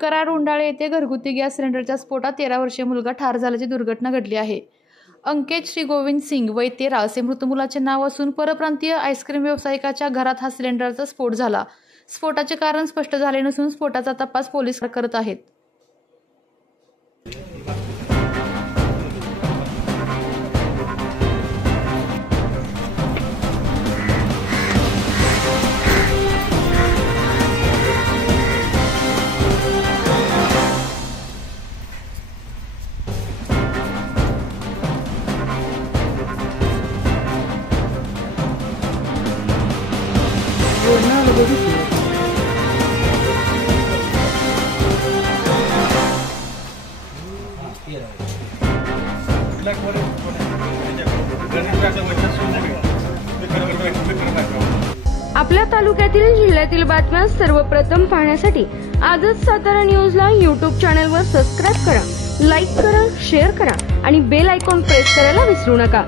कराड उंडाळे येथे घरगुती गॅस सिलेंडरच्या स्फोटात 13 वर्षीय मुलगा ठार झाल्याची दुर्घटना घडली आहे। अंकित श्री गोविंद सिंग वय 13 असे मृत मुलाचे नाव असून परप्रांतीय आईस्क्रीम व्यावसायिकाच्या घरात हा सिलेंडरचा स्फोट झाला। स्फोटाचे कारण स्पष्ट झाले नसून स्फोटाचा तपास पोलीस करत आहेत। आपल्या तालुक्यातील जिल्ह्यातील बातम्या सर्वप्रथम पाहण्यासाठी आजच सातारा न्यूजला YouTube चॅनलवर सबस्क्राइब करा, लाईक करा, शेअर करा आणि बेल आयकॉन प्रेस करायला विसरू नका।